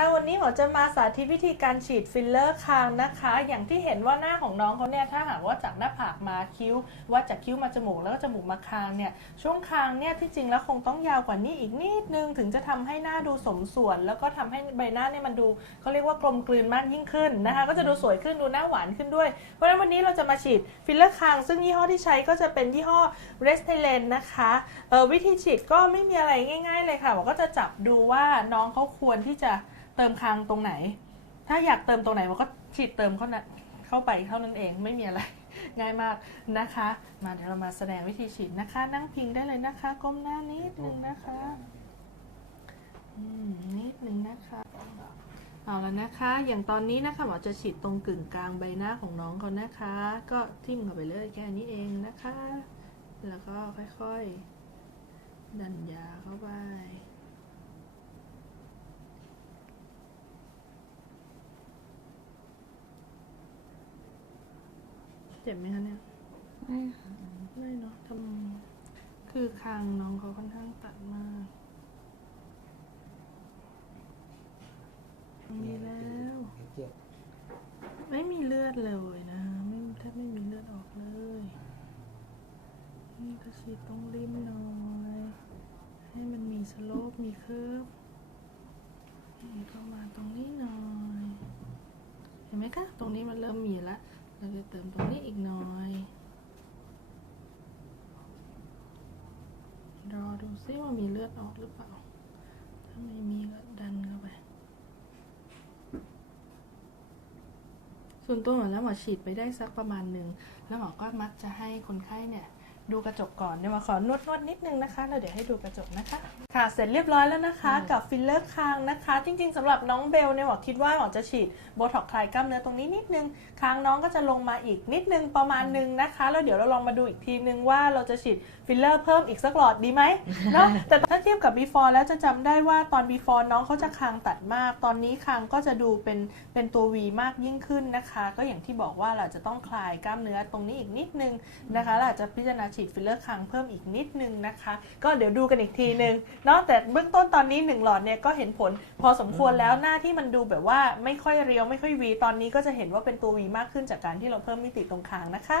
ค่ะวันนี้หมอจะมาสาธิตวิธีการฉีดฟิลเลอร์คางนะคะ อย่างที่เห็นว่าหน้าของน้องเขาเนี่ยถ้าหากว่าจากหน้าผากมาคิ้ววัดจากคิ้วมาจมูกแล้วก็จมูกมาคางเนี่ยช่วงคางเนี่ยที่จริงแล้วคงต้องยาวกว่านี้อีกนิดนึงถึงจะทำให้หน้าดูสมส่วน แล้วก็ทำให้ใบหน้าเนี่ยมันดูเขาเรียกว่ากลมกลืนมากยิ่งขึ้นนะคะ ก็จะดูสวยขึ้นดูหน้าหวานขึ้นด้วยเพราะฉะนั้นวันนี้เราจะมาฉีดฟิลเลอร์คาง ซึ่งยี่ห้อที่ใช้ก็จะเป็นยี่ห้อ r e s t e l e n นะคะวิธีฉีดก็ไม่มีอะไรง่าย ๆ เลยค่ะบอกก็จะจับดูว่าน้องเขาควรที่จะ เติมคางตรงไหน ถ้าอยากเติมตรงไหนมันก็ฉีดเติมเข้านั้นเข้าไปเท่านั้นเองไม่มีอะไรง่ายมากนะคะ มาเดี๋ยวเรามาแสดงวิธีฉีดนะคะ นั่งพิงได้เลยนะคะ ก้มหน้านิดนึงนะคะนิดนึงนะคะเอาแล้วนะคะ อย่างตอนนี้นะคะหมอจะฉีดตรงกึ่งกลางใบหน้าของน้องเขานะคะ ก็ทิ่มเข้าไปเลยแค่นี้เองนะคะ แล้วก็ค่อยๆ ดันยาเข้าไป จ็บไหมคะเนี่ยไม่ค่ะไม่เนาะทำคือคางน้องเขาค่อนข้างตัดมากมีแล้วเจ็บไม่มีเลือดเลยนะ ไม่แทบไม่มีเลือดออกเลย นี่ก็ฉีดตรงริมหน่อย ให้มันมีสโลปมีเคิร์ฟนี่เข้ามาตรงนี้หน่อย เห็นไหมคะ ตรงนี้มันเริ่มมีแล้ว เราจะเติมตรงนี้อีกหน่อย รอดูซิว่ามีเลือดออกหรือเปล่า ถ้าไม่มีก็ดันเข้าไป ส่วนตัวหมอแล้วหมอฉีดไปได้สักประมาณหนึ่ง แล้วหมอก็มักจะให้คนไข้เนี่ย ดูกระจกก่อนเดี๋ยวหมาขอนวดนวดนิดนึงนะคะแล้วเดี๋ยวให้ดูกระจกนะคะ ค่ะเสร็จเรียบร้อยแล้วนะคะ กับฟิลเลอร์คางนะคะ จริง ๆสำหรับน้องเบลเนี่ยหมอคิดว่าหมอจะฉีดโบท็อกคลายกล้ามเนื้อตรงนี้นิดนึงคางน้องก็จะลงมาอีกนิดนึงประมาณนึงนะคะแล้วเดี๋ยวเราลองมาดูอีกทีนึงว่าเราจะฉีดฟิลเลอร์เพิ่มอีกสักหลอดดีไหมเนาะแต่ถ้าเทียบกับ before แล้วจะจำได้ว่าตอน before น้องเขาจะคางตัดมาก ตอนนี้คางก็จะดูเป็นเป็นตัว V มากยิ่งขึ้นนะคะ ก็อย่างที่บอกว่าเราจะต้องคลายกล้ามเนื้อตรงนี้อีกนิดนึงนะคะแล้วอาจจะพิจารณาฉีดฟิลเลอร์คางเพิ่มอีกนิดนึงนะคะ ก็เดี๋ยวดูกันอีกทีนึงเนาะแต่เบื้องต้นตอนนี้หนึ่งหลอดเนี่ยก็เห็นผลพอสมควรแล้วหน้าที่มันดูแบบว่าไม่ค่อยเรียวไม่ค่อยวี ตอนนี้ก็จะเห็นว่าเป็นตัววีมากขึ้นจากการที่เราเพิ่มมิติตรงคางนะคะ